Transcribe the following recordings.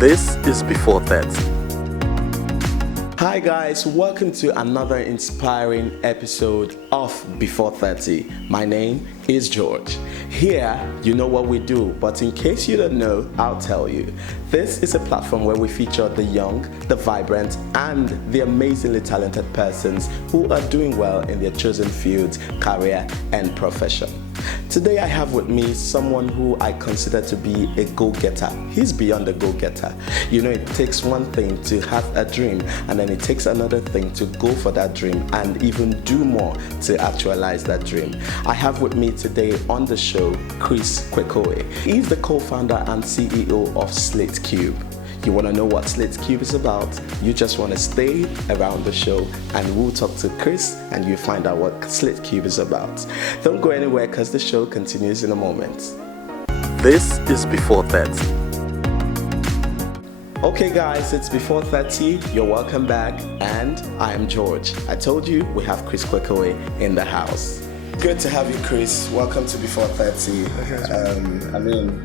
This is Before 30. Hi guys, welcome to another inspiring episode of Before 30. My name is George. Here, you know what we do, but in case you don't know, I'll tell you. This is a platform where we feature the young, the vibrant, and the amazingly talented persons who are doing well in their chosen fields, career, and profession. Today I have with me someone who I consider to be a go-getter. He's beyond a go-getter. You know, it takes one thing to have a dream, and then it takes another thing to go for that dream and even do more to actualize that dream. I have with me today on the show Chris Kwekowe. He's the co-founder and CEO of Slate Cube. You want to know what Slate Cube is about? You just want to stay around the show and we'll talk to Chris and you find out what Slate Cube is about. Don't go anywhere because the show continues in a moment. This is Before 30. Okay guys, it's Before 30. You're welcome back and I am George. I told you we have Chris Kwekowe in the house. Good to have you, Chris. Welcome to Before 30.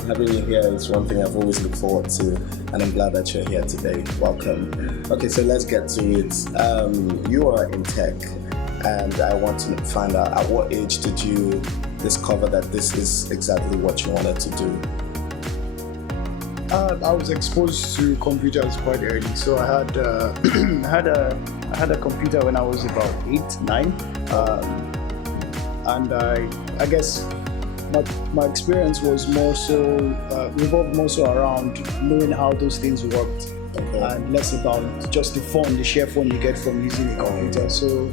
Having you here is one thing I've always looked forward to, and I'm glad that you're here today. Welcome. Okay, so let's get to it. You are in tech, and I want to find out at what age did you discover that this is exactly what you wanted to do? I was exposed to computers quite early, so I had I had a computer when I was about 8, 9. And I guess my experience was revolved more so around knowing how those things worked, and less about just the sheer fun you get from using a computer. So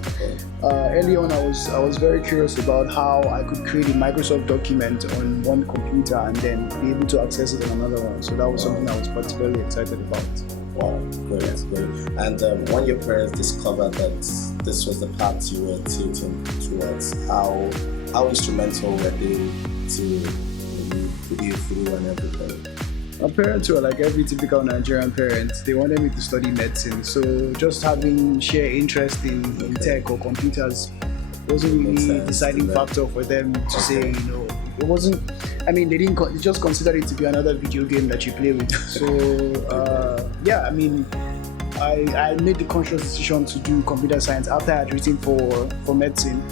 early on, I was very curious about how I could create a Microsoft document on one computer and then be able to access it on another one. So that was something I was particularly excited about. Wow, great. And when your parents discovered that this was the path you were tilting towards, how instrumental were they to put you through and everything? My parents were like every typical Nigerian parent. They wanted me to study medicine, so just having sheer interest in tech or computers wasn't really a deciding factor for them to say, you know, it wasn't. I mean, they just considered it to be another video game that you play with. So, I made the conscious decision to do computer science after I had written for medicine.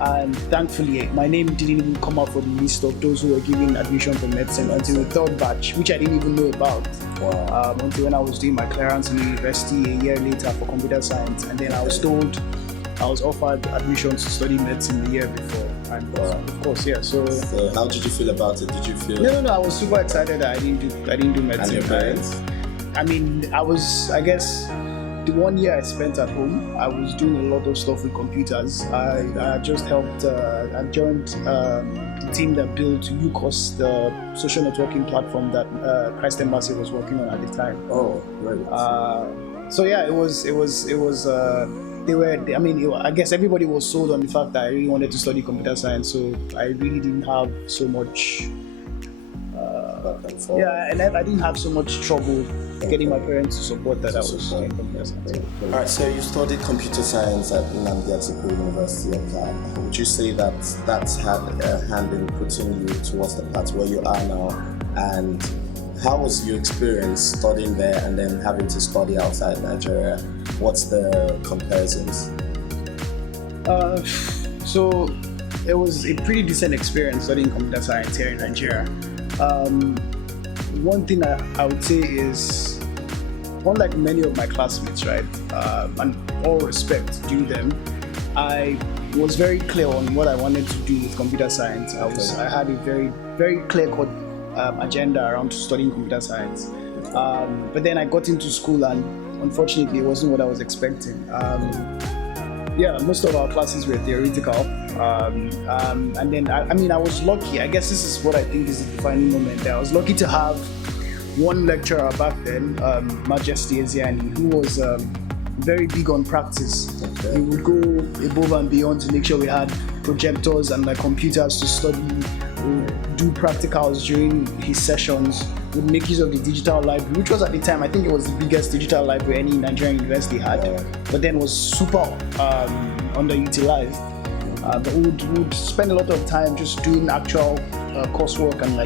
And thankfully, my name didn't even come up for the list of those who were given admission for medicine until the third batch, which I didn't even know about. Until when I was doing my clearance in university a year later for computer science. And then I was offered admission to study medicine the year before. And of course, yeah. So how did you feel about it? Did you feel? No. I was super excited that I didn't do medicine. And your parents? I mean, I guess the 1 year I spent at home, I was doing a lot of stuff with computers. I just helped. I joined the team that built UCOS, the social networking platform that Christ Embassy was working on at the time. Oh, right. So yeah, it was. I guess everybody was sold on the fact that I really wanted to study computer science, so I really didn't have so much. And I didn't have so much trouble getting my parents to support that I was doing computer science. Alright, so you studied computer science at Nigerian University of Ghana. Would you say that that's had a hand in putting you towards the path where you are now? And how was your experience studying there and then having to study outside Nigeria? What's the comparisons? So it was a pretty decent experience studying computer science here in Nigeria. One thing I would say is, unlike many of my classmates, right, and all respect due them, I was very clear on what I wanted to do with computer science. I had a very, very clear-cut agenda around studying computer science. But then I got into school and unfortunately it wasn't what I was expecting. Most of our classes were theoretical. And then, I was lucky. I guess this is what I think is the defining moment there. I was lucky to have one lecturer back then, Majesty Eziani, who was very big on practice. He would go above and beyond to make sure we had projectors and computers to study. We would do practicals during his sessions. Would make use of the digital library, which was at the time, I think it was the biggest digital library any Nigerian university had, but then was super underutilized. But we would spend a lot of time just doing actual coursework and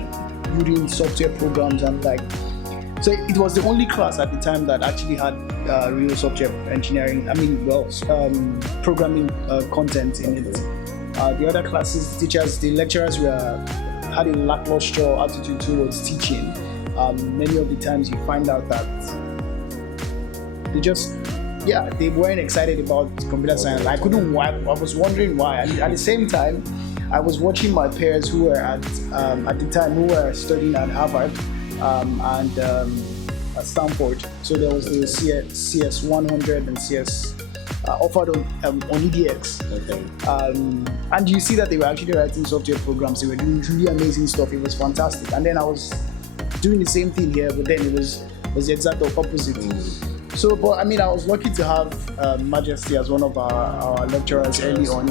building software programs and So it was the only class at the time that actually had real software engineering. Programming content in it. The other classes, teachers, the lecturers had a lackluster attitude towards teaching. Many of the times you find out that they weren't excited about computer science. I was wondering why. And at the same time, I was watching my peers who were at the time who were studying at Harvard and at Stanford. So there was the CS 100 and CS offered on EDX. Okay. And you see that they were actually writing software programs. They were doing really amazing stuff. It was fantastic. And then I was doing the same thing here, but then it was the exact opposite. So, but I mean, I was lucky to have Majesty as one of our lecturers early on.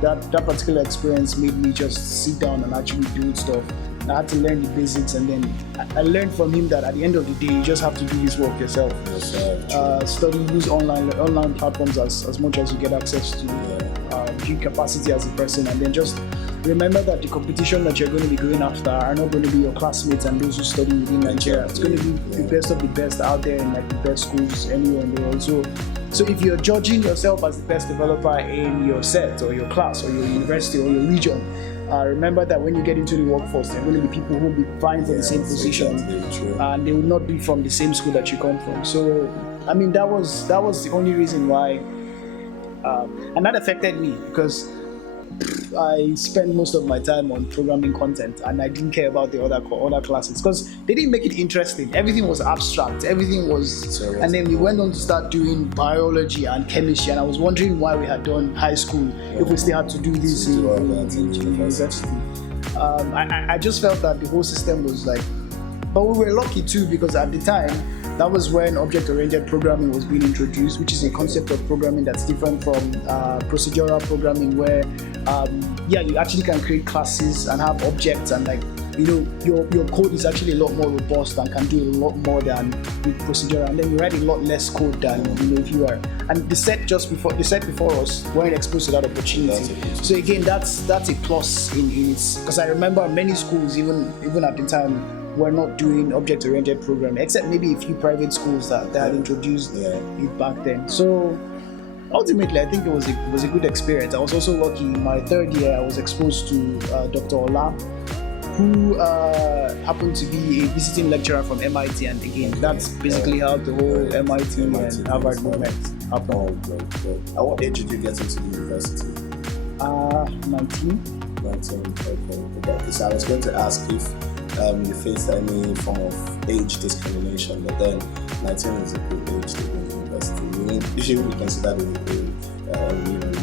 That particular experience made me just sit down and actually build stuff. And I had to learn the basics, and then I learned from him that at the end of the day, you just have to do this work yourself. Study, use online platforms as much as you get access to, build capacity as a person, and then just remember that the competition that you're going to be going after are not going to be your classmates and those who study within Nigeria. It's going to be the best of the best out there in like the best schools anywhere in the world. So if you're judging yourself as the best developer in your set or your class or your university or your region, remember that when you get into the workforce, there are going to be people who will be vying for the same position, and they will not be from the same school that you come from. So, I mean, that was the only reason why, and that affected me because I spent most of my time on programming content, and I didn't care about the other classes because they didn't make it interesting. Everything was abstract. Everything was, and then we went on to start doing biology and chemistry, and I was wondering why we had done high school if we still had to do this in university. I just felt that the whole system was like, but we were lucky too because at the time, that was when object-oriented programming was being introduced, which is a concept of programming that's different from procedural programming, where you actually can create classes and have objects, and your code is actually a lot more robust and can do a lot more than with procedural, and then you write a lot less code than if you are. And the set before us weren't exposed to that opportunity. So again, that's a plus in its, because I remember many schools even at the time were not doing object-oriented programming, except maybe a few private schools that had introduced it back then. So ultimately, I think it was a good experience. I was also lucky in my third year, I was exposed to Dr. Ola, who happened to be a visiting lecturer from MIT, and again, that's basically how the whole MIT and Harvard movement happened. At what age did you get into the university? 19. 19, okay. So I was going to ask if you faced any form of age discrimination, but then 19 is a good age to go to university. Usually we consider it a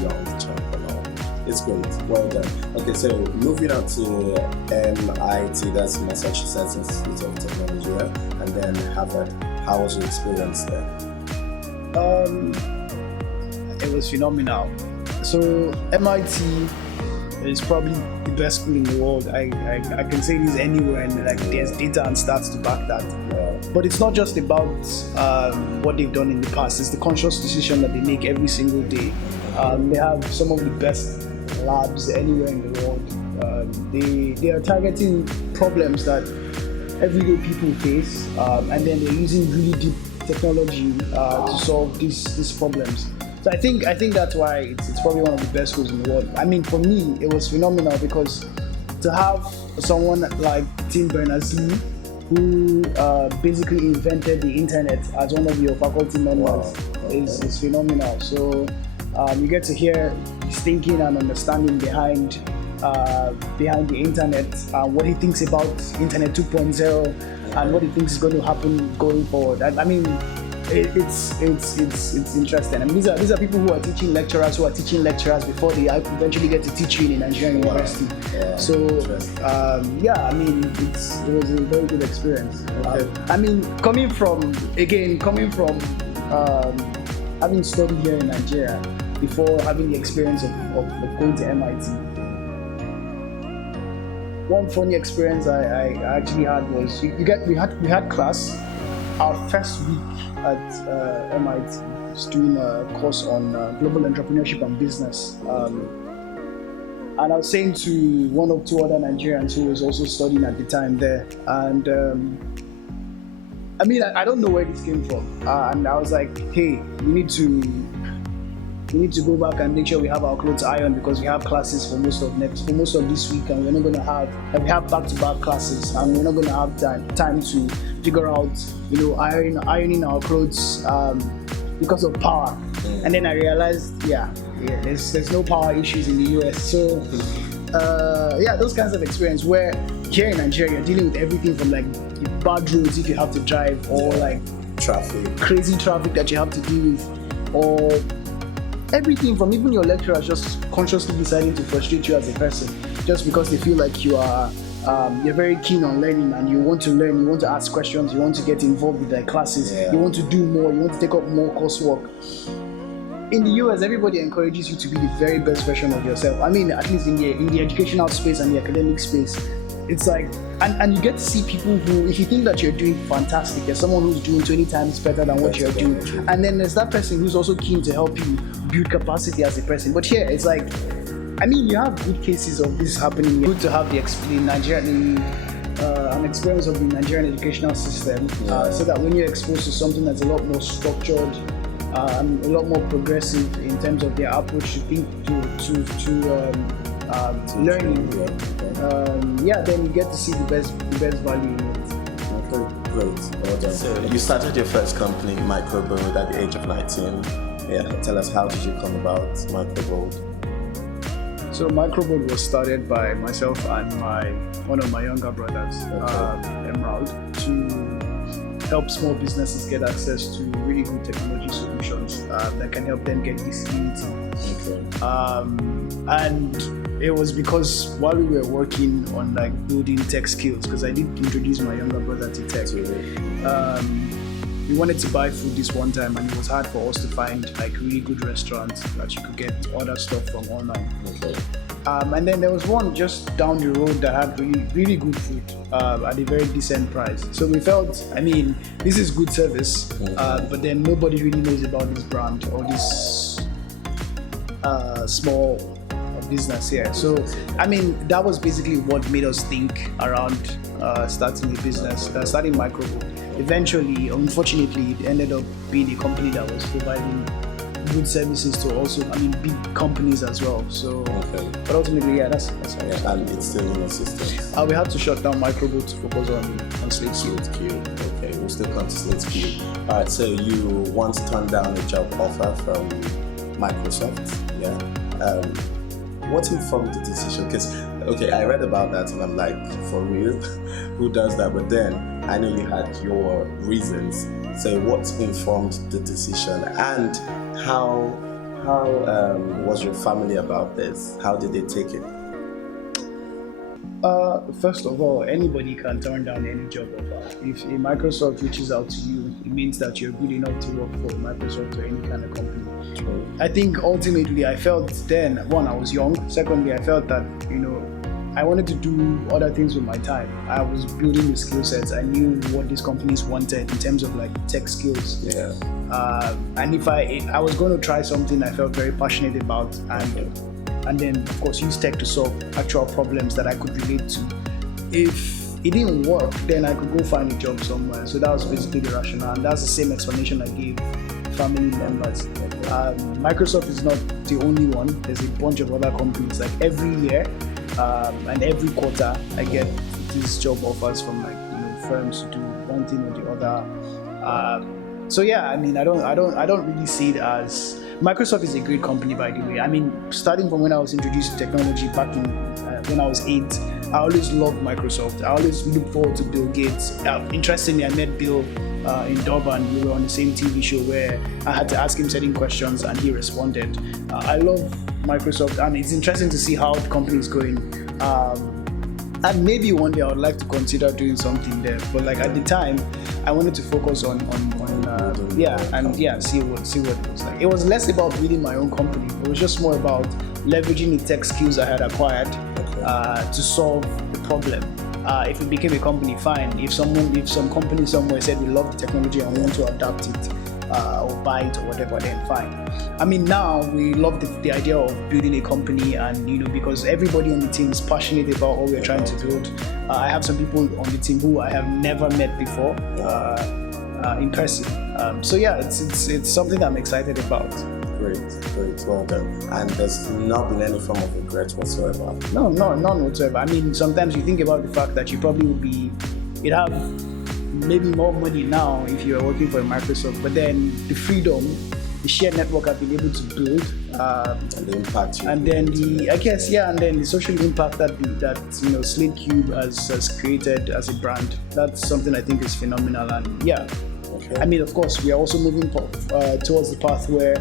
young child, but no, it's great. Well done. Okay, so moving on to MIT, that's Massachusetts Institute of Technology, and then Harvard. How was your experience there? It was phenomenal. So MIT is probably the best school in the world. I can say this anywhere, and there's data and stats to back that. But it's not just about what they've done in the past. It's the conscious decision that they make every single day. They have some of the best labs anywhere in the world. They are targeting problems that everyday people face, and then they're using really deep technology to solve these problems. So I think that's why it's probably one of the best schools in the world. I mean, for me, it was phenomenal because to have someone like Tim Berners-Lee, who basically invented the internet as one of your faculty members, is phenomenal. So you get to hear his thinking and understanding behind the internet, what he thinks about Internet 2.0, and what he thinks is going to happen going forward. I mean, it's interesting. I mean, these are people who are teaching lecturers before they eventually get to teach you in a Nigerian university. So I mean, it was a very good experience. I mean, coming from having studied here in Nigeria before having the experience of going to MIT. One funny experience I actually had was we had class. Our first week at MIT was doing a course on global entrepreneurship and business. And I was saying to one or two other Nigerians who was also studying at the time there, and I mean, I don't know where this came from, and I was like, hey, we need to go back and make sure we have our clothes ironed because we have classes for most of this week, and we're not going to have, we have back-to-back classes, and we're not going to have time to figure out, ironing our clothes because of power. And then I realized, there's no power issues in the US. So those kinds of experience where here in Nigeria you're dealing with everything from like bad roads if you have to drive, or like crazy traffic that you have to deal with, or everything from even your lecturers just consciously deciding to frustrate you as a person just because they feel like you're very keen on learning and you want to learn, you want to ask questions, you want to get involved with their classes, you want to do more, you want to take up more coursework. In the US, everybody encourages you to be the very best version of yourself. I mean, at least in the educational space and the academic space, it's like, and you get to see people who, if you think that you're doing fantastic, there's someone who's doing 20 times better than what you're doing. And then there's that person who's also keen to help you build capacity as a person. But here, it's like, I mean, you have good cases of this happening. Good to have an experience of the Nigerian educational system, so that when you're exposed to something that's a lot more structured, a lot more progressive in terms of their approach to learning, then you get to see the best value in it. Okay, great. Well done. So you started your first company, Microbold, at the age of 19. Yeah, tell us, how did you come about Microbold? So Microbold was started by myself and one of my younger brothers, Emerald, to help small businesses get access to really good technology solutions that can help them get visibility. And it was because while we were working on like building tech skills, because I did introduce my younger brother to tech, we wanted to buy food this one time, and it was hard for us to find like really good restaurants that you could get other stuff from online. And then there was one just down the road that had really, really good food at a very decent price. So we felt, I mean, this is good service, but then nobody really knows about this brand or this small business here. So, I mean, that was basically what made us think around starting a business, starting Microbold. Eventually, unfortunately, it ended up being a company that was providing good services to also, big companies as well. So, but ultimately, that's how and it's still in existence. We had to shut down Microbold to focus on Slate Q. Okay, we'll still come to Slate Q. All right, so you once turned down a job offer from Microsoft. What informed the decision? Because, I read about that and I'm like, for real? Who does that? But then I know you had your reasons. So what informed the decision, and how was your family about this? How did they take it? First of all, anybody can turn down any job offer. If a Microsoft reaches out to you, it means that you're good enough to work for Microsoft or any kind of company. I think ultimately I felt then, one, I was young. Secondly, I felt that, I wanted to do other things with my time. I was building the skill sets. I knew what these companies wanted in terms of like tech skills. And if I was going to try something I felt very passionate about, and then of course use tech to solve actual problems that I could relate to. If it didn't work, then I could go find a job somewhere. So that was basically the rationale, and that's the same explanation I gave family members. Microsoft is not the only one. There's a bunch of other companies. Like every year and every quarter, I get these job offers from firms to do one thing or the other. I don't really see it as. Microsoft is a great company, by the way. Starting from when I was introduced to technology back in when I was 8, I always loved Microsoft. I always look forward to Bill Gates. Interestingly, I met Bill in Durban. We were on the same TV show where I had to ask him certain questions and he responded. I love Microsoft, and it's interesting to see how the company is going. And maybe one day I would like to consider doing something there. But at the time, I wanted to focus on see what it was like. It was less about building my own company. It was just more about leveraging the tech skills I had acquired to solve the problem. If it became a company, fine. If some company somewhere said we love the technology and we want to adapt it or buy it or whatever, then fine. Now we love the idea of building a company, and because everybody on the team is passionate about what we're trying to build. I have some people on the team who I have never met before. in person. So yeah, it's something I'm excited about. Great, well done. And there's not been any form of regret whatsoever? No, none whatsoever. I mean, sometimes you think about the fact that you probably you'd have maybe more money now if you were working for Microsoft, but then the freedom, the shared network I've been able to build, and the impact, and then the social impact that Slate Cube has created as a brand. That's something I think is phenomenal. And yeah, okay. I mean, of course, we are also moving towards the path where,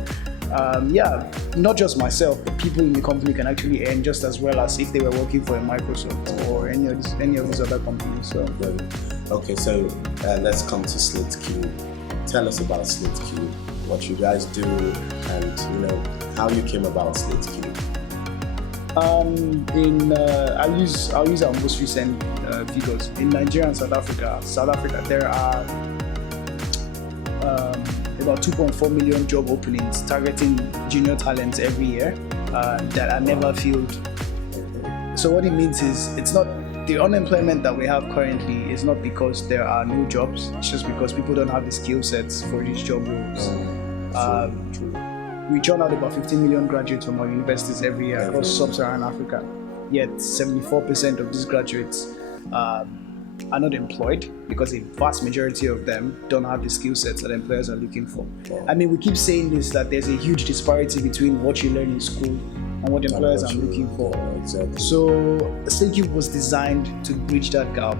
not just myself, but people in the company can actually earn just as well as if they were working for a Microsoft or any of these other companies. So. Okay, so let's come to Slate Cube. Tell us about Slate Cube, what you guys do, and how you came about Slate Cube. I'll use our most recent figures in Nigeria and South Africa. There are about 2.4 million job openings targeting junior talents every year that are never filled. So what it means is it's not. The unemployment that we have currently is not because there are no jobs, it's just because people don't have the skill sets for these job roles. We churn out about 15 million graduates from our universities every year across Sub Saharan Africa, yet 74% of these graduates are not employed because a vast majority of them don't have the skill sets that employers are looking for. I mean, we keep saying this, that there's a huge disparity between what you learn in school and what employers are looking for. Exactly. So Slate Cube was designed to bridge that gap,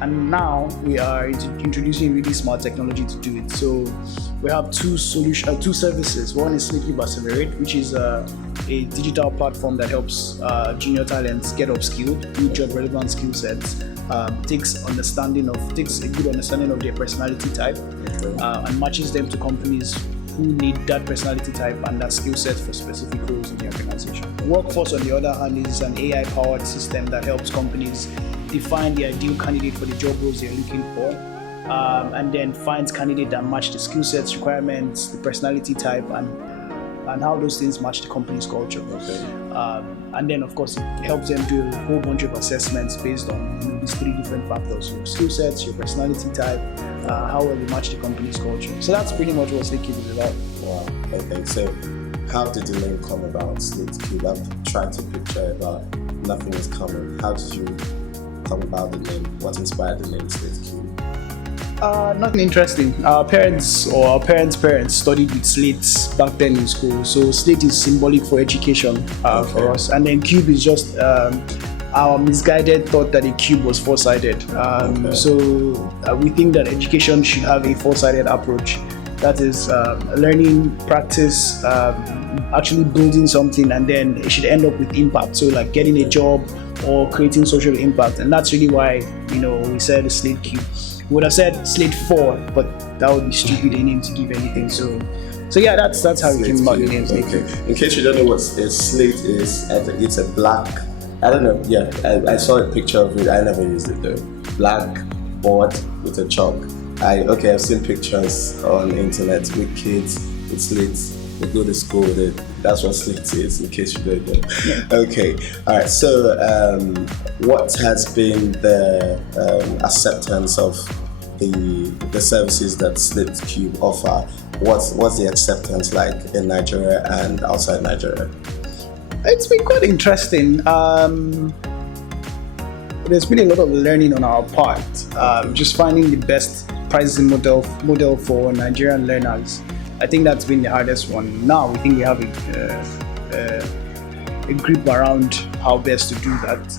and now we are introducing really smart technology to do it. So we have two services. One is Slate Cube Accelerate, which is a digital platform that helps junior talents get upskilled, with job relevant skill sets. Takes a good understanding of their personality type, and matches them to companies who need that personality type and that skill set for specific roles in the organization. Workforce, on the other hand, is an AI-powered system that helps companies define the ideal candidate for the job roles they're looking for, and then finds candidates that match the skill sets, requirements, the personality type, and how those things match the company's culture. And then, of course, it helps them do a whole bunch of assessments based on these three different factors: your skill sets, your personality type, how well you match the company's culture. So that's pretty much what Slate Cube is about. Wow. Okay. So, how did the name come about, Slate Cube? I'm trying to picture it, but nothing is coming. How did you come about the name? What inspired the name Slate Cube? Nothing interesting. Our parents' parents studied with slates back then in school. So slate is symbolic for education for us, and then cube is just our misguided thought that a cube was four-sided. So we think that education should have a four-sided approach. That is learning, practice, actually building something, and then it should end up with impact. So like getting a job or creating social impact, and that's really why we said Slate Cube. We would have said Slate 4, but that would be stupid a name to give anything. So yeah, that's how we came about the name Slate Cube. In case you don't know what a slate is, I think it's a black. I don't know. Yeah, I saw a picture of it. I never used it though. Black board with a chalk. I've seen pictures on the internet with kids with slates. They go to school with it. That's what slate is, in case you don't know. Yeah. Okay. All right. So, what has been the acceptance of the services that Slate Cube offer? What's the acceptance like in Nigeria and outside Nigeria? It's been quite interesting. There's been a lot of learning on our part, just finding the best pricing model for Nigerian learners. I think that's been the hardest one. Now we think we have a grip around how best to do that.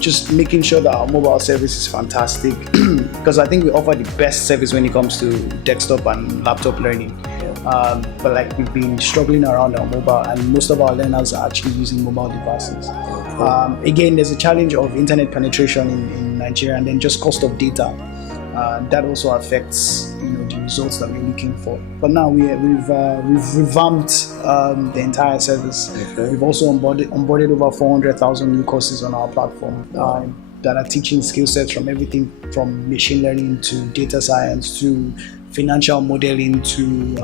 Just making sure that our mobile service is fantastic, because I think we offer the best service when it comes to desktop and laptop learning. But we've been struggling around our mobile, and most of our learners are actually using mobile devices. Again, there's a challenge of internet penetration in Nigeria, and then just cost of data. That also affects the results that we're looking for. But now we've revamped the entire service. Okay. We've also onboarded over 400,000 new courses on our platform that are teaching skill sets from everything from machine learning to data science to financial modeling to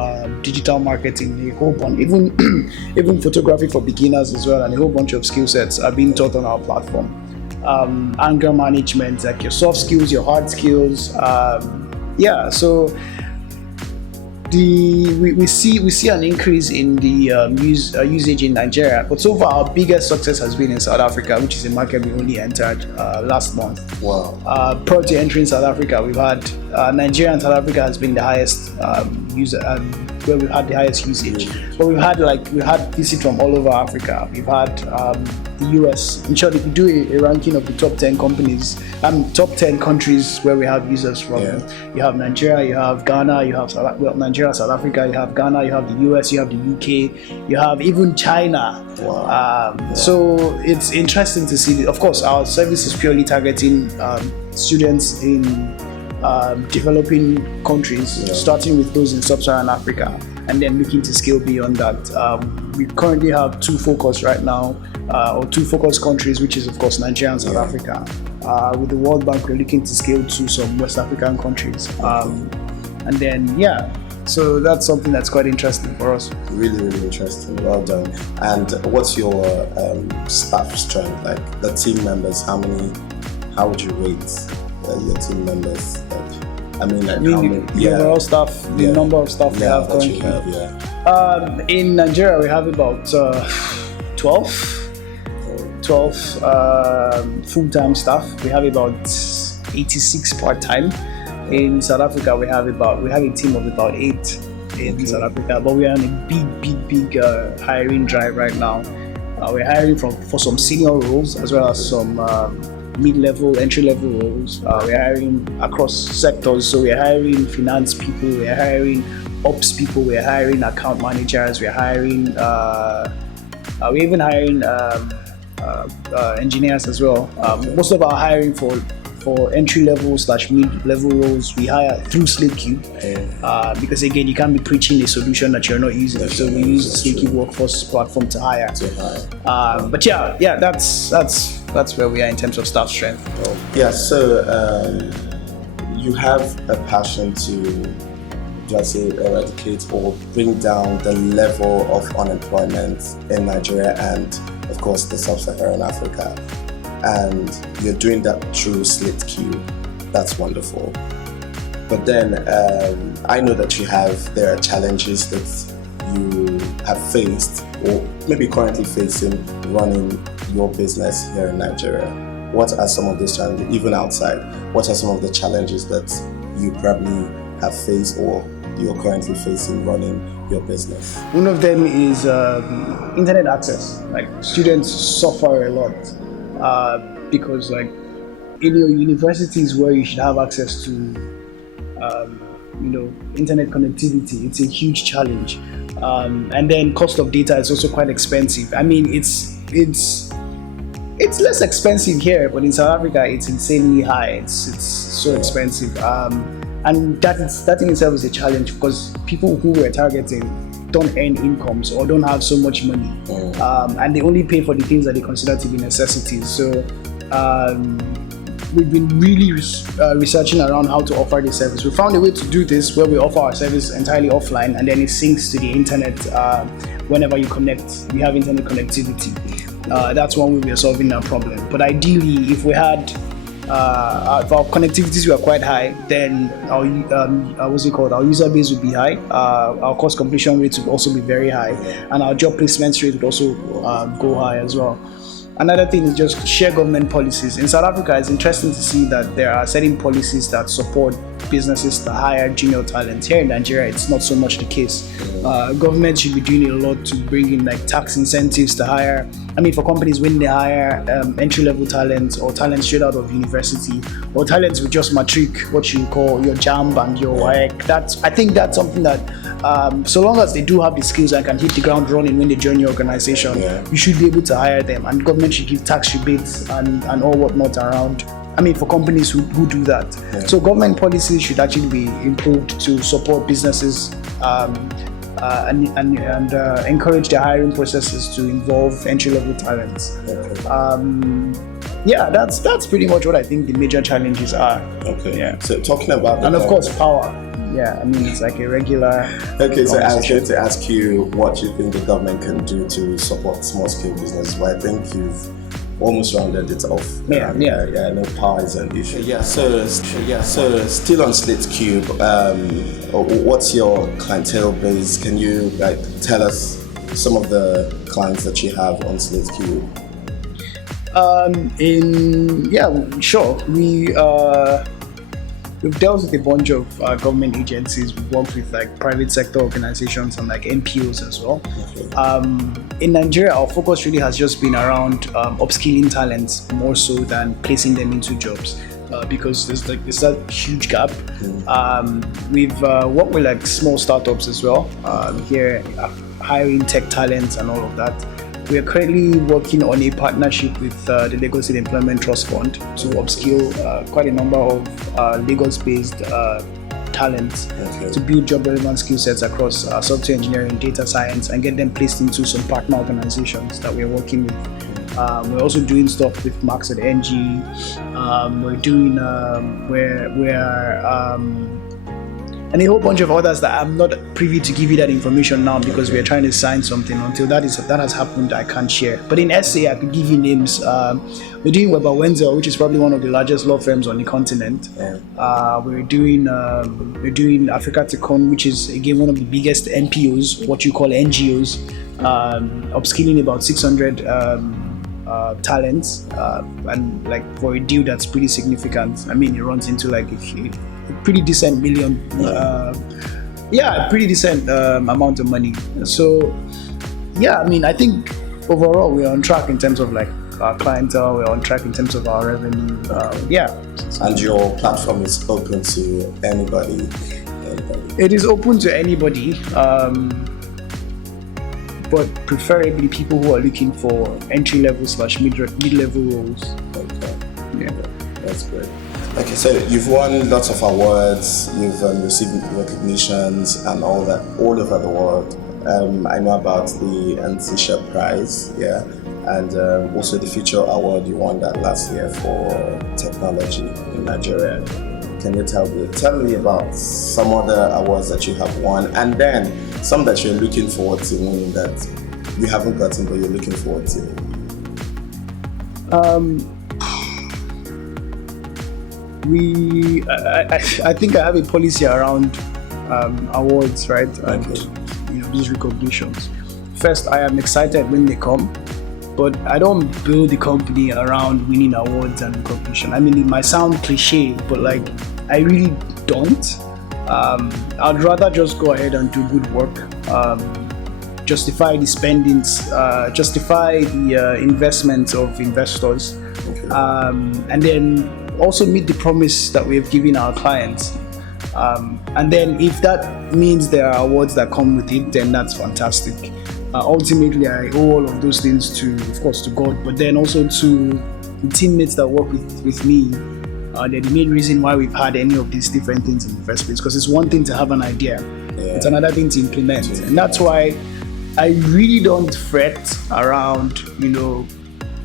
digital marketing, a whole bunch, even photography for beginners as well, and a whole bunch of skill sets are being taught on our platform. anger management, like your soft skills, your hard skills. So we see an increase in the usage in Nigeria, but so far our biggest success has been in South Africa, which is a market we only entered last month. Wow. Prior to entering South Africa, we've had Nigeria and South Africa has been the highest user, where we've had the highest usage. But we've had visit from all over Africa. We've had the US. In short, if you do a ranking of the top 10 top 10 countries where we have users from, you have Nigeria, you have Ghana, you have Nigeria, South Africa, you have Ghana, you have the US, you have the UK, you have even China. Wow. So it's interesting to see. Of course, our service is purely targeting students in developing countries, starting with those in Sub Saharan Africa, and then looking to scale beyond that. We currently have two focus right now, or two focus countries, which is of course Nigeria and South Africa. With the World Bank, we're looking to scale to some West African countries, and then so that's something that's quite interesting for us. Really, really interesting. Well done. And what's your staff strength? Like the team members, how would you rate your team members? The overall staff, the number of staff we have currently. In Nigeria, we have about 12 full-time staff. We have about 86 part-time. In South Africa, we have a team of about 8 in South Africa, but we are on a big hiring drive right now. We're hiring for some senior roles as well as some mid-level, entry-level roles. We're hiring across sectors, so we're hiring finance people, we're hiring ops people, we're hiring account managers, we're hiring, we're even hiring engineers as well. Most of our hiring for entry-level / mid-level roles, we hire through SlateCube, because again, you can't be preaching a solution that you're not using. So we use the SlateCube workforce platform to hire. But that's where we are in terms of staff strength. So you have a passion to, let's say, eradicate or bring down the level of unemployment in Nigeria and, of course, the Sub-Saharan Africa. And you're doing that through SlateCube. That's wonderful. But then I know that there are challenges that you have faced or maybe currently facing running your business here in Nigeria. What are some of those challenges, even outside? What are some of the challenges that you probably have faced or you're currently facing running your business? One of them is internet access. Like, students suffer a lot because, like, in your universities where you should have access to internet connectivity, it's a huge challenge. And then cost of data is also quite expensive. I mean, it's less expensive here, but in South Africa, it's insanely high. It's so expensive. And that in itself is a challenge because people who we're targeting don't earn incomes or don't have so much money. And they only pay for the things that they consider to be necessities. So we've been really researching around how to offer this service. We found a way to do this where we offer our service entirely offline, and then it syncs to the internet whenever you connect. We have internet connectivity. That's one way we are solving that problem. But ideally, if we had if our connectivities were quite high, then our user base would be high. Our course completion rates would also be very high, and our job placements rate would also go high as well. Another thing is just share government policies. In South Africa, it's interesting to see that there are certain policies that support businesses to hire junior talent. Here in Nigeria, it's not so much the case. Government should be doing a lot to bring in like tax incentives to hire. I mean, for companies when they hire entry-level talent or talent straight out of university or talents with just matric, what you call your JAMB and your WAEC. I think that's something that so long as they do have the skills and can hit the ground running when they join your organization, you should be able to hire them, and government should give tax rebates and all whatnot around. I mean, for companies who do that. So government policies should actually be improved to support businesses and encourage the hiring processes to involve entry-level talents. That's pretty much what I think the major challenges are. So talking about and of course power. I mean, it's like a regular. So I was going to ask you what you think the government can do to support small-scale business. But I think you've almost rounded it off. Yeah. No pies and issues. So still on Slate Cube, what's your clientele base? Can you tell us some of the clients that you have on Slate Cube? Sure. We've dealt with a bunch of government agencies. We've worked with private sector organizations and NPOs as well. Okay. In Nigeria, our focus really has just been around upskilling talents more so than placing them into jobs, because there's that huge gap. We've worked with small startups as well here, hiring tech talents and all of that. We are currently working on a partnership with the Lagos State Employment Trust Fund to upskill quite a number of Lagos-based talents to build job-relevant skill sets across software engineering, data science, and get them placed into some partner organizations that we're working with. We're also doing stuff with Max at NG. We're doing and a whole bunch of others that I'm not privy to give you that information now because we're trying to sign something. Until that has happened, I can't share. But in SA, I could give you names. We're doing Weber Wenzel, which is probably one of the largest law firms on the continent. We're doing Africa Tecon, which is again one of the biggest NPOs, what you call NGOs, upskilling about 600 talents, and for a deal that's pretty significant. I mean, it runs into a pretty decent pretty decent amount of money. So I think overall we're on track in terms of our clientele, we're on track in terms of our revenue. And your platform is open to anybody? It is open to anybody, but preferably people who are looking for entry-level / mid-level roles. Okay. Yeah. That's great. Okay, so you've won lots of awards, you've received recognitions and all that all over the world. I know about the Antisha Prize, and also the Future Award. You won that last year for technology in Nigeria. Can you tell me about some other awards that you have won, and then some that you're looking forward to winning that you haven't gotten but you're looking forward to? I think I have a policy around awards, right? And these recognitions. First, I am excited when they come, but I don't build the company around winning awards and recognition. I mean, it might sound cliche, but I really don't. I'd rather just go ahead and do good work, justify the spendings, justify the investments of investors, and then also meet the promise that we have given our clients. And then if that means there are awards that come with it, then that's fantastic. Ultimately, I owe all of those things to God, but then also to the teammates that work with me. They're the main reason why we've had any of these different things in the first place, because it's one thing to have an idea, it's another thing to implement. And that's why I really don't fret around,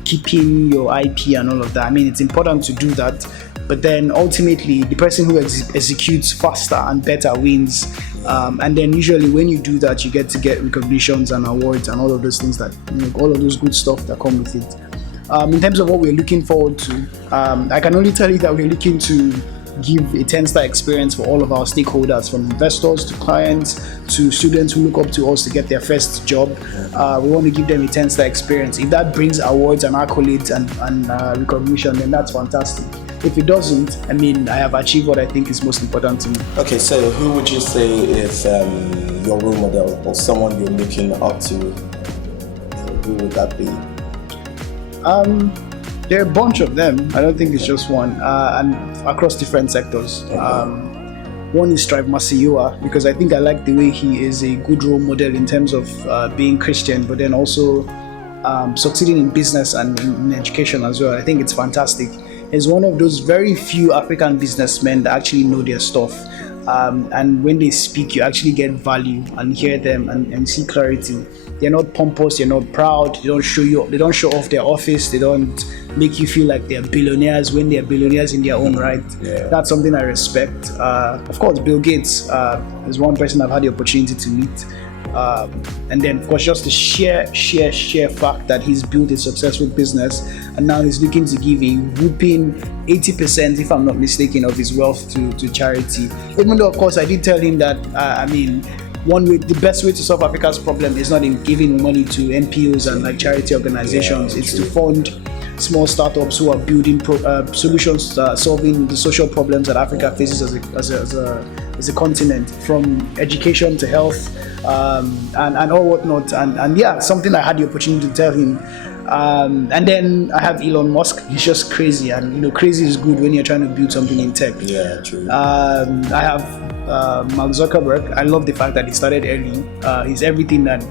keeping your IP and all of that. I mean, it's important to do that, but then ultimately the person who executes faster and better wins. And then usually when you do that, you get recognitions and awards and all of those things all of those good stuff that come with it. In terms of what we're looking forward to, I can only tell you that we're looking to give a 10-star experience for all of our stakeholders, from investors to clients to students who look up to us to get their first job. We want to give them a 10-star experience. If that brings awards and accolades and recognition, then that's fantastic. If it doesn't, I have achieved what I think is most important to me. Okay, so who would you say is your role model or someone you're looking up to? Who would that be? There are a bunch of them. I don't think it's just one, and across different sectors. One is Strive Masiyiwa, because I think I like the way he is a good role model in terms of being Christian, but then also succeeding in business and in education as well. I think it's fantastic. He's one of those very few African businessmen that actually know their stuff. And when they speak, you actually get value and hear them and see clarity. They're not pompous, they're not proud, they don't show off their office, they don't make you feel like they're billionaires when they're billionaires in their own right. That's something I respect. Of course, Bill Gates is one person I've had the opportunity to meet. And then, of course, just the sheer fact that he's built a successful business, and now he's looking to give a whooping 80%, if I'm not mistaken, of his wealth to charity. Even though, of course, I did tell him that, the best way to solve Africa's problem is not in giving money to NPOs and like charity organizations. It's to fund small startups who are building solutions solving the social problems that Africa faces as a continent, from education to health and all whatnot. And yeah, something I had the opportunity to tell him. And then I have Elon Musk. He's just crazy, and crazy is good when you're trying to build something in tech. Yeah, true. I have Mark Zuckerberg. I love the fact that he started early. He's everything that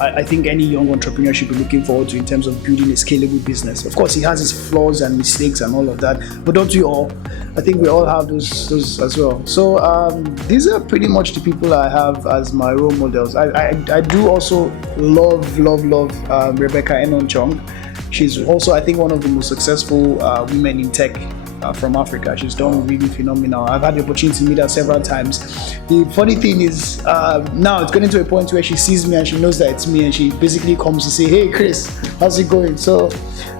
I think any young entrepreneur should be looking forward to in terms of building a scalable business. Of course, he has his flaws and mistakes and all of that, but don't we all? I think we all have those as well. So these are pretty much the people I have as my role models. I do also love Rebecca Enon-Chong. She's also, I think, one of the most successful women in tech from Africa. She's done really phenomenal. I've had the opportunity to meet her several times. The funny thing is, now it's getting to a point where she sees me and she knows that it's me, and she basically comes to say, "Hey Chris, how's it going?" So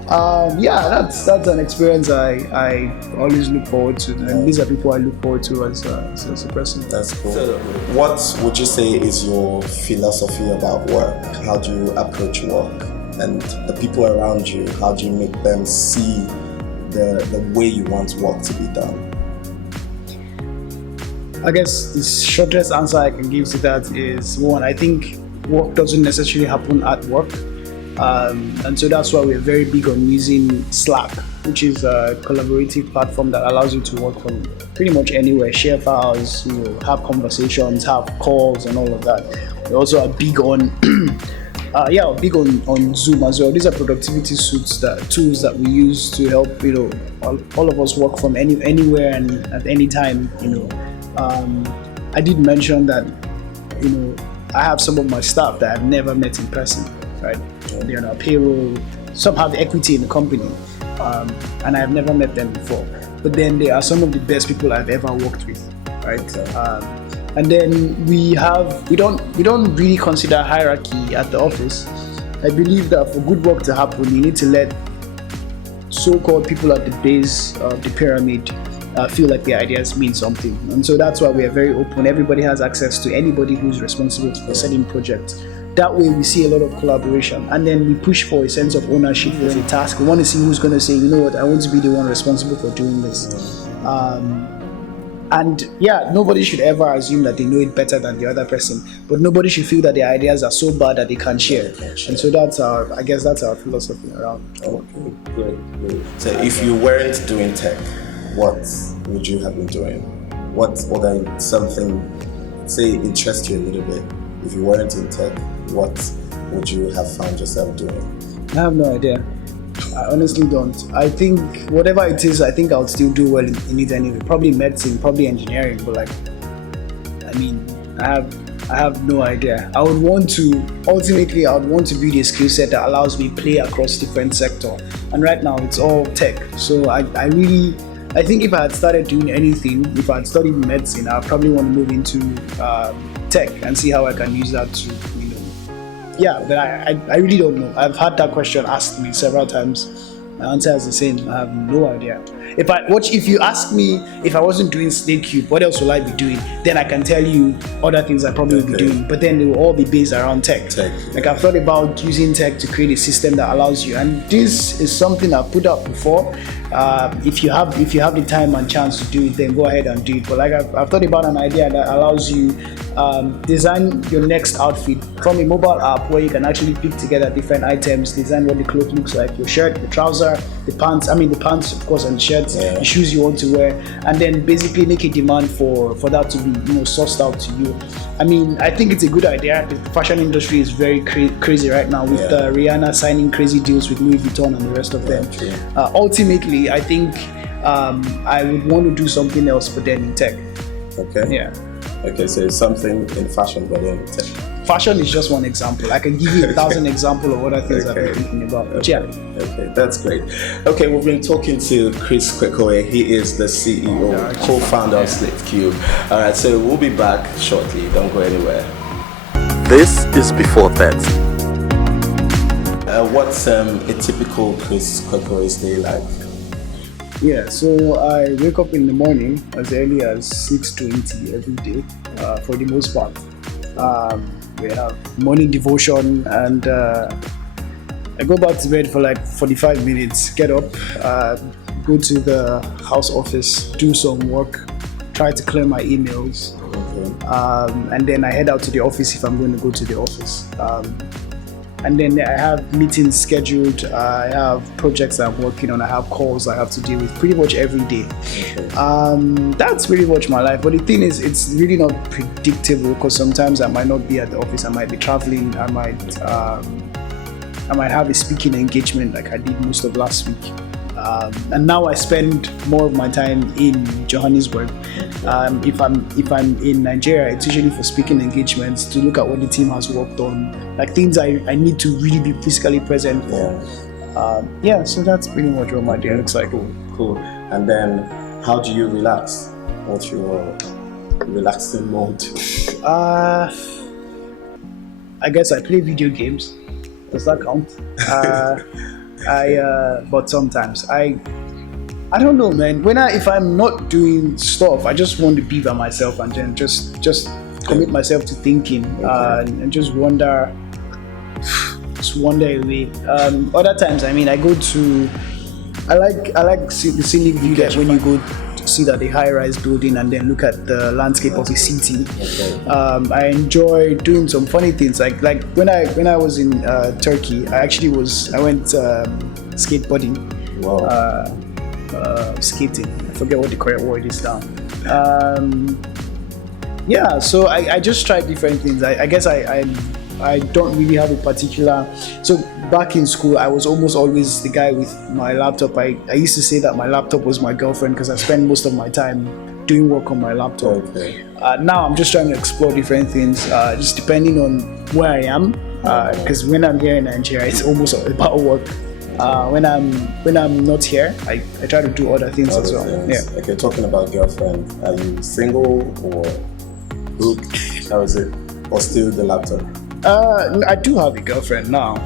that's an experience I always look forward to, and these are people I look forward to as a person. That's cool. So, what would you say is your philosophy about work? How do you approach work? And the people around you, how do you make them see the way you want work to be done? I guess the shortest answer I can give to that is, one, I think work doesn't necessarily happen at work. And so that's why we're very big on using Slack, which is a collaborative platform that allows you to work from pretty much anywhere, share files, have conversations, have calls and all of that. We also are big on on Zoom as well. These are productivity tools that we use to help all of us work from anywhere and at any time. I did mention that I have some of my staff that I've never met in person, right? They're on our payroll. Some have equity in the company, and I've never met them before. But then they are some of the best people I've ever worked with, right? And then we don't really consider hierarchy at the office. I believe that for good work to happen, you need to let so-called people at the base of the pyramid feel like their ideas mean something. And so that's why we are very open. Everybody has access to anybody who's responsible for certain projects. That way we see a lot of collaboration, and then we push for a sense of ownership for the task. We want to see who's going to say, you know what, I want to be the one responsible for doing this. And yeah, nobody should ever assume that they know it better than the other person, but nobody should feel that their ideas are so bad that they can't share. And so that's our philosophy around. Okay, great. So if you weren't doing tech, what would you have been doing? What other something, say, interests you a little bit? If you weren't in tech, what would you have found yourself doing? I have no idea. I honestly don't. I think whatever it is, I think I'll still do well in it anyway. Probably medicine, probably engineering, but I have no idea. I would want to build a skill set that allows me to play across different sectors. And right now it's all tech. So I think if I had started doing anything, if I had studied medicine, I probably want to move into tech and see how I can use that to, but I really don't know. I've had that question asked me several times. My answer is the same. I have no idea. If you ask me if I wasn't doing Snake Cube, what else will I be doing? Then I can tell you other things I probably would be doing. But then they will all be based around tech. Like I've thought about using tech to create a system that allows you, and this is something I've put up before. If you have the time and chance to do it, then go ahead and do it. But like I've thought about an idea that allows you design your next outfit from a mobile app where you can actually pick together different items, design what the clothes looks like, your shirt, the trouser, the pants of course, and shirts, the shoes you want to wear, and then basically make a demand for that to be sourced out to you. I think it's a good idea. The fashion industry is very crazy right now with Rihanna signing crazy deals with Louis Vuitton and the rest of them. Ultimately, I think I would want to do something else, but then in tech. Okay. Yeah. Okay, so it's something in fashion, but then in tech. Fashion is just one example. I can give you 1,000 examples of other things I've been thinking about. Okay, that's great. Okay, we've been talking to Chris Kwekowe. He is the CEO, co-founder of Snake Cube. All right, so we'll be back shortly. Don't go anywhere. This is Before 30. What's a typical Chris Kwekowe's day like? Yeah, so I wake up in the morning as early as 6:20 every day, for the most part. We have morning devotion, and I go back to bed for like 45 minutes, get up, go to the house office, do some work, try to clear my emails, and then I head out to the office if I'm going to go to the office. And then I have meetings scheduled, I have projects I'm working on, I have calls I have to deal with pretty much every day. That's pretty much my life. But the thing is, it's really not predictable, because sometimes I might not be at the office, I might be traveling, I might have a speaking engagement like I did most of last week. And now I spend more of my time in Johannesburg. If I'm in Nigeria, it's usually for speaking engagements, to look at what the team has worked on, like things I need to really be physically present for. So that's pretty much what my day looks like. Cool. And then, how do you relax? What's your relaxing mode? I guess I play video games. Does that count? But sometimes I don't know, man. If I'm not doing stuff, I just want to be by myself and then just commit myself to thinking, and just wander away. Other times, I like the scenic view that when you go sit at a high-rise building and then look at the landscape of a city. I enjoy doing some funny things, like when I was in Turkey, I went skateboarding. Wow. Skating. I forget what the correct word is now. So I just try different things. I guess I don't really have a particular. So back in school, I was almost always the guy with my laptop. I used to say that my laptop was my girlfriend because I spend most of my time doing work on my laptop. Now I'm just trying to explore different things, just depending on where I am. Because when I'm here in Nigeria, it's almost about work. When I'm not here, I try to do other things as well. Yeah. Okay, talking about girlfriend, are you single or hooked? How is it? Or still the laptop? I do have a girlfriend now.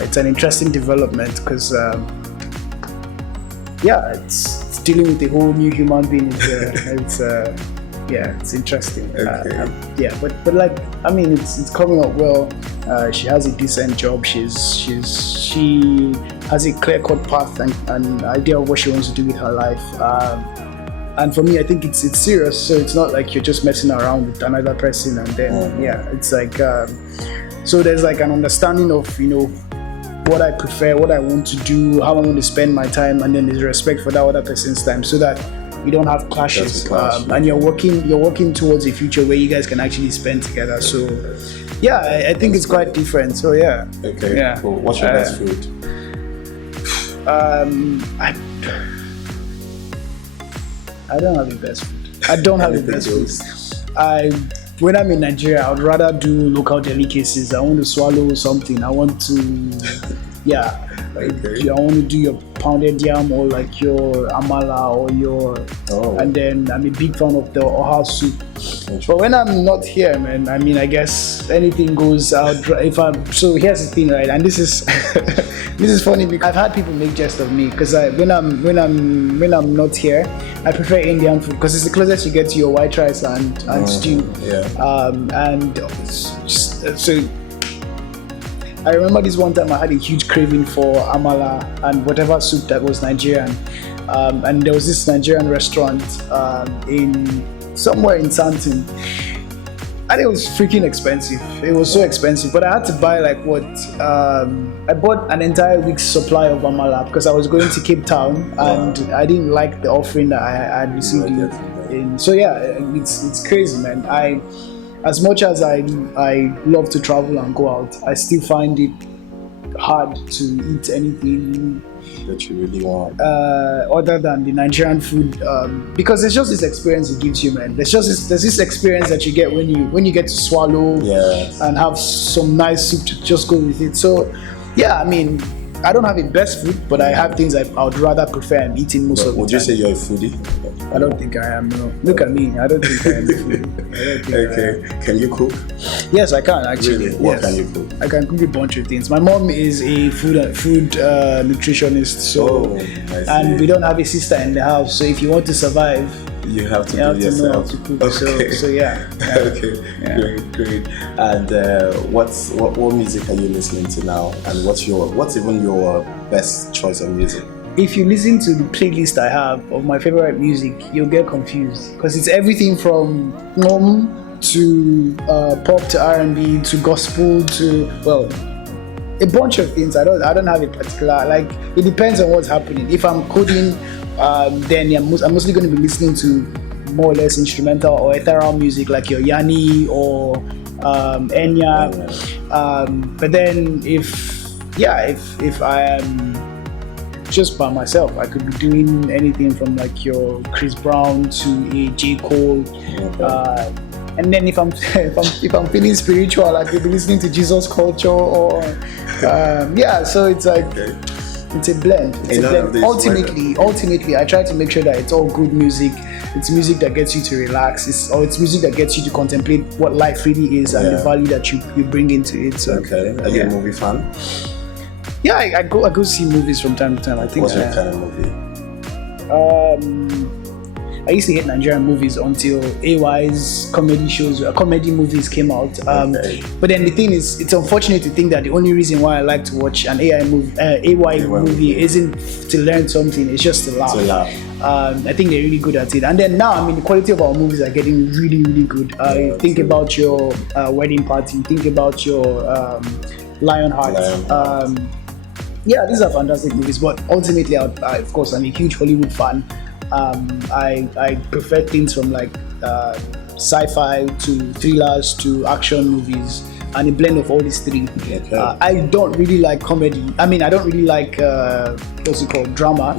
It's an interesting development because, it's dealing with a whole new human being. It's interesting. But like, it's coming up well. She has a decent job. She has a clear-cut path and idea of what she wants to do with her life. And for me, I think it's serious. So it's not like you're just messing around with another person and then it's like so there's like an understanding of what I prefer, what I want to do, how I want to spend my time, and then there's respect for that other person's time, so that you don't have clashes. And you're working towards a future where you guys can actually spend together. So I think it's quite different. So Okay. Yeah. Cool. What's your best food? I don't have the best food. I don't have the best food. When I'm in Nigeria, I would rather do local delicacies. I want to swallow something. I want to, I want to do your pounded yam or like your amala or your, and then I'm a big fan of the oha soup. But when I'm not here, man, I guess anything goes. So here's the thing, right? And this is this is funny because I've had people make jest of me because when I'm not here, I prefer Indian food because it's the closest you get to your white rice and stew. So I remember this one time I had a huge craving for amala and whatever soup that was Nigerian. And there was this Nigerian restaurant somewhere in Santon. And it was freaking expensive. It was so expensive. But I had to buy I bought an entire week's supply of amala because I was going to Cape Town and I didn't like the offering that I had received. It's crazy, man. As much as I love to travel and go out, I still find it hard to eat anything that you really want other than the Nigerian food, because it's just this experience it gives you, man. There's this experience that you get when you get to swallow and have some nice soup to just go with it. So I don't have the best food, but I have things I would rather prefer. I'm eating most of the time. Would you say you're a foodie? I don't think I am. No. Look at me. I don't think I am a foodie. Okay. Can you cook? Yes, I can actually. Really? What Yes. can you cook? I can cook a bunch of things. My mom is a food nutritionist, so I see. and we don't have a sister in the house. So if you want to survive, You have to you have do to know how yourself. to cook. Okay. So yeah. Okay, Yeah. great. And what music are you listening to now? And what's even your best choice of music? If you listen to the playlist I have of my favorite music, you'll get confused because it's everything from to pop to R&B to gospel to a bunch of things. I don't have a particular, like, it depends on what's happening. If I'm coding, then I'm mostly going to be listening to more or less instrumental or ethereal music like your Yanni or Enya. But then if I am just by myself, I could be doing anything from like your Chris Brown to a J. Cole. And then if I'm feeling spiritual, I could be listening to Jesus Culture or so it's like it's a blend. Ultimately, I try to make sure that it's all good music. It's music that gets you to relax. It's music that gets you to contemplate what life really is and the value that you bring into it. So, okay. Are you a movie fan? Yeah, I go see movies from time to time. I think. What's your kind of movie? I used to hate Nigerian movies until AY's comedy movies came out. But then the thing is, it's unfortunate to think that the only reason why I like to watch an AY movie isn't to learn something, it's just to laugh. I think they're really good at it. And then now, the quality of our movies are getting really, really good. Think about your Wedding Party, think about your Lionheart. These are fantastic movies, but ultimately, of course, I'm a huge Hollywood fan. I prefer things from like sci-fi to thrillers to action movies and a blend of all these three. I don't really like comedy. I don't really like drama.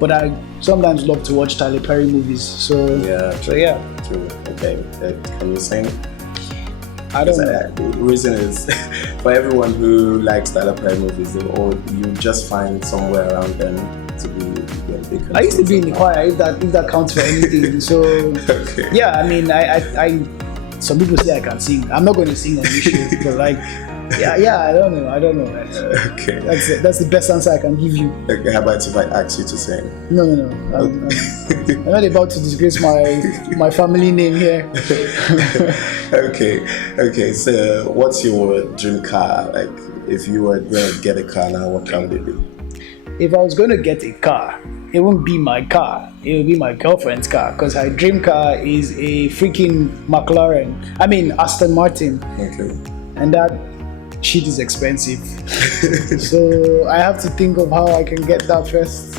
But I sometimes love to watch Tyler Perry movies. So true. Okay, can you sing? I don't know. The reason is for everyone who likes Tyler Perry movies, you just find somewhere around them to be. I used to be in the choir, if that counts for anything. So I some people say I can sing. I'm not going to sing on this show, but I don't know. Okay, that's the best answer I can give you. Okay, how about if I ask you to sing? No. I'm not about to disgrace my family name here. Okay. So, what's your dream car? Like, if you were going to get a car now, what car would it be? If I was going to get a car, it wouldn't be my car. It would be my girlfriend's car because her dream car is a freaking Aston Martin. Okay. And that shit is expensive. So I have to think of how I can get that first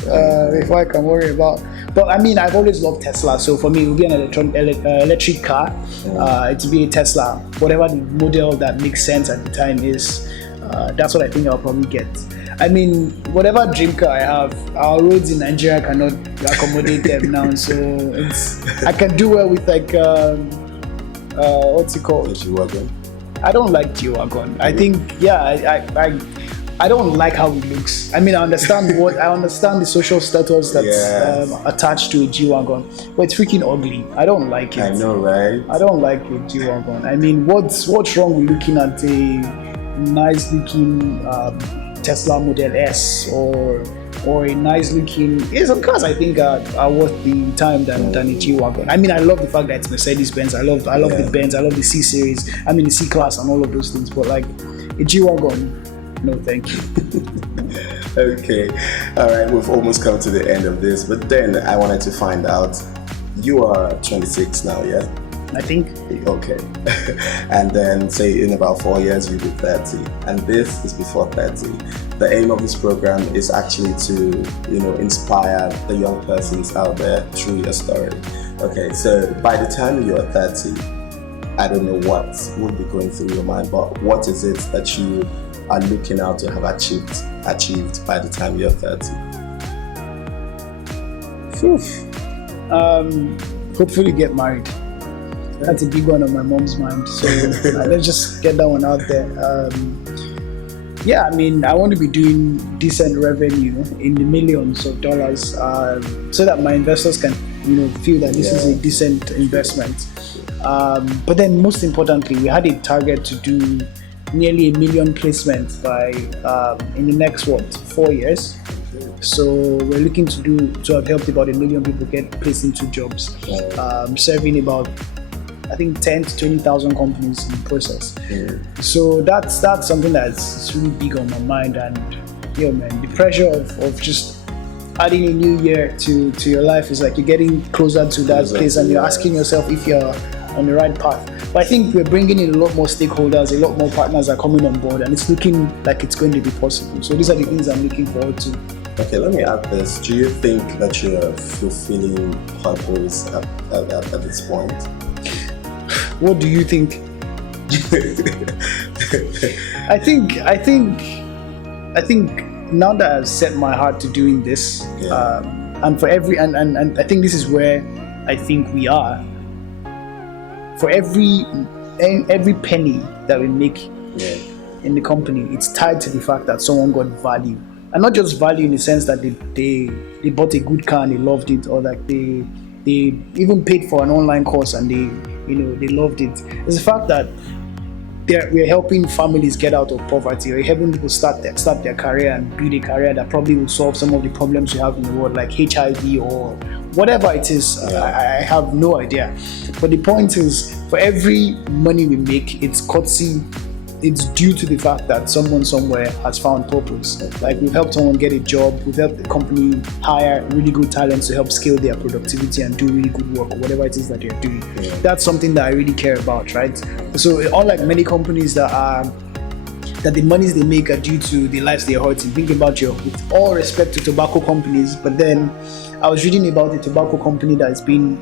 before I can worry about. But I've always loved Tesla. So for me, it would be an electric car. It would be a Tesla. Whatever the model that makes sense at the time is, that's what I think I'll probably get. Whatever dream car I have, our roads in Nigeria cannot accommodate them now. So I can do well with like, what's it called? G-Wagon. I don't like G-Wagon. I think, I don't like how it looks. I understand the social status that's attached to a G-Wagon, but it's freaking ugly. I don't like it. I know, right? I don't like a G-Wagon. What's wrong with looking at a nice looking Tesla Model S or a nice looking? Some cars I think are worth the time than a G-Wagon. I love the fact that it's Mercedes-Benz. I love the Benz. I love the C-Series. The C-Class and all of those things. But like a G-Wagon, no thank you. Okay. All right. We've almost come to the end of this. But then I wanted to find out, you are 26 now, yeah? I think. Okay. And then say in about 4 years you'll be 30. And this is before 30. The aim of this program is actually to, inspire the young persons out there through your story. Okay, so by the time you're 30, I don't know what would be going through your mind, but what is it that you are looking out to have achieved by the time you're 30? Hopefully get married. That's a big one on my mom's mind. So let's just get that one out there. I want to be doing decent revenue in the millions of dollars so that my investors can feel that this is a decent investment. But then most importantly, we had a target to do nearly 1 million placements by in the next 4 years. So we're looking to have helped about 1 million people get placed into jobs, serving about, I think, 10 to 20,000 companies in the process. So that's something that's really big on my mind. And man, the pressure of just adding a new year to your life is like you're getting closer to that place, and you're asking yourself if you're on the right path. But I think we're bringing in a lot more stakeholders, a lot more partners are coming on board, and it's looking like it's going to be possible. So these are the things I'm looking forward to. Okay, let me add this. Do you think that you're fulfilling purpose at this point? What do you think? I think now that I've set my heart to doing this, and for and I think this is where I think we are. For every penny that we make in the company, it's tied to the fact that someone got value, and not just value in the sense that they bought a good car and they loved it, or like they even paid for an online course and they loved it. It's the fact that we're helping families get out of poverty, or helping people start their career and build a career that probably will solve some of the problems we have in the world, like HIV or whatever it is. I have no idea. But the point is, for every money we make, it's due to the fact that someone somewhere has found purpose. Like, we've helped someone get a job, we've helped the company hire really good talents to help scale their productivity and do really good work, or whatever it is that they're doing. That's something that I really care about, right? So unlike many companies that the monies they make are due to the lives they're hurting, think about with all respect to tobacco companies, but then I was reading about a tobacco company that has been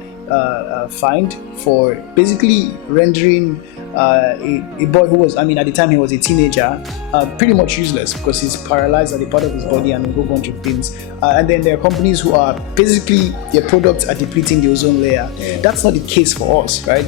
fined for basically rendering a boy who was, at the time he was a teenager, pretty much useless because he's paralyzed at a part of his body and a whole bunch of things. And then there are companies who are basically, their products are depleting the ozone layer. That's not the case for us, right?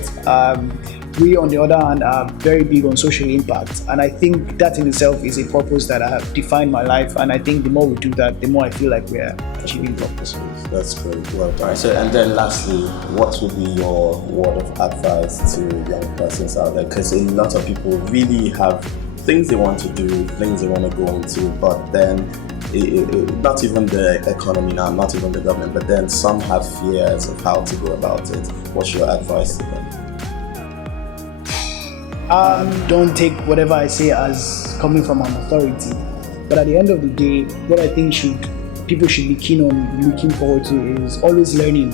We, on the other hand, are very big on social impact, and I think that in itself is a purpose that I have defined my life. And I think the more we do that, the more I feel like we're achieving purpose. That's great. Well done. So, and then lastly, what would be your word of advice to young persons out there? Because a lot of people really have things they want to do, things they want to go into, but then not even the economy now, not even the government, but then some have fears of how to go about it. What's your advice to them? Don't take whatever I say as coming from an authority, but at the end of the day, what I think people should be keen on looking forward to is always learning.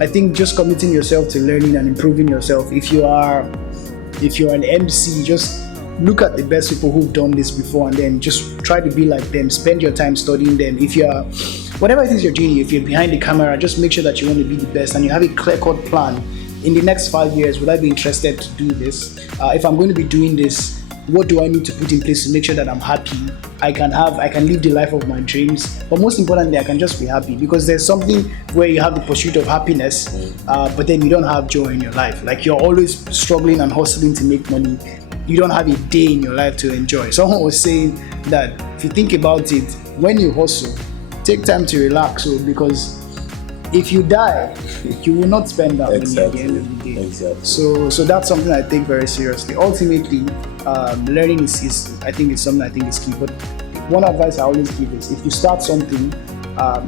I think just committing yourself to learning and improving yourself. If you're an MC, just look at the best people who've done this before and then just try to be like them. Spend your time studying them. If you're whatever it is you're doing, if you're behind the camera, just make sure that you want to be the best and you have a clear-cut plan. In the next 5 years, would I be interested to do this? If I'm going to be doing this, what do I need to put in place to make sure that I'm happy? I can live the life of my dreams, but most importantly, I can just be happy, because there's something where you have the pursuit of happiness, but then you don't have joy in your life. Like, you're always struggling and hustling to make money. You don't have a day in your life to enjoy. Someone was saying that if you think about it, when you hustle, take time to relax, because if you die, you will not spend that money at the end of the day. Exactly. So that's something I take very seriously. Ultimately, learning is I think something I think is key. But one advice I always give is, if you start something,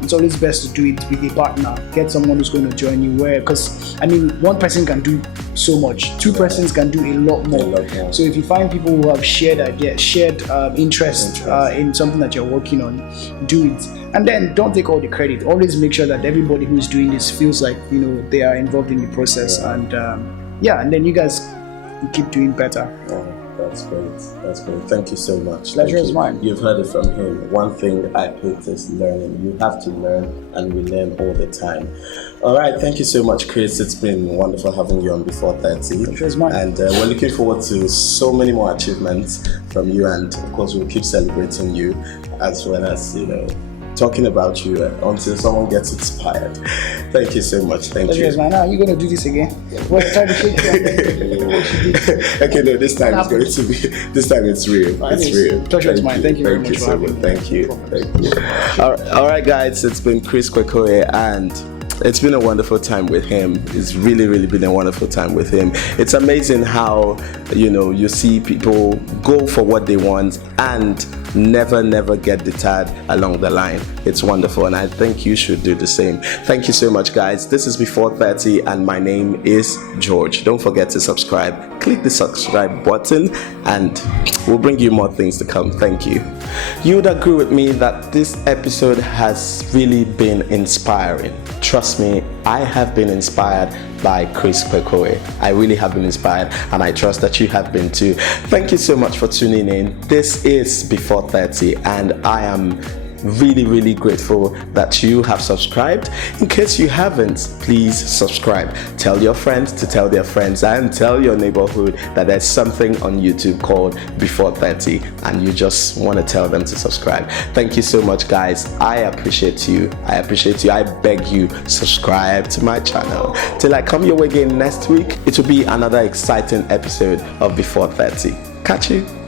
it's always best to do it with a partner. Get someone who's going to join you. Because one person can do so much. Two persons can do a lot more. So if you find people who have shared ideas, shared interest in something that you're working on, do it. And then don't take all the credit. Always make sure that everybody who's doing this feels like they are involved in the process. And and then you guys keep doing better. That's great. That's great. Thank you so much. Pleasure is mine. You've heard it from him. One thing I put is learning. You have to learn, and we learn all the time. All right. Thank you so much, Chris. It's been wonderful having you on Before 30. Pleasure is mine. And we're looking forward to so many more achievements from you. And of course, we'll keep celebrating you, as well as, talking about you until someone gets inspired. Thank you so much. Thank you. Man. Now you're gonna do this again. Well, try to shake you. Okay, no, this time it's going to be. This time it's real. It's real. Pleasure is mine. Thank you very much for having me. Thank you. All right, guys. It's been Chris Kwekowe, and it's been a wonderful time with him. It's really been a wonderful time with him. It's amazing how, you see people go for what they want and never get deterred along the line. It's wonderful, and I think you should do the same. Thank you so much, guys. This is Before 30, and my name is George. Don't forget to subscribe. Click the subscribe button, and we'll bring you more things to come. Thank you. You would agree with me that this episode has really been inspiring. Trust me, I have been inspired by Chris Kwekowe. I really have been inspired, and I trust that you have been too. Thank you so much for tuning in. This is Before 30, and I am really grateful that you have subscribed. In case you haven't, please subscribe. Tell your friends to tell their friends, and tell your neighborhood that there's something on YouTube called Before 30, and you just want to tell them to subscribe. Thank you so much, guys. I appreciate you. I beg you, subscribe to my channel. Till I come your way again next week, it will be another exciting episode of Before 30. Catch you.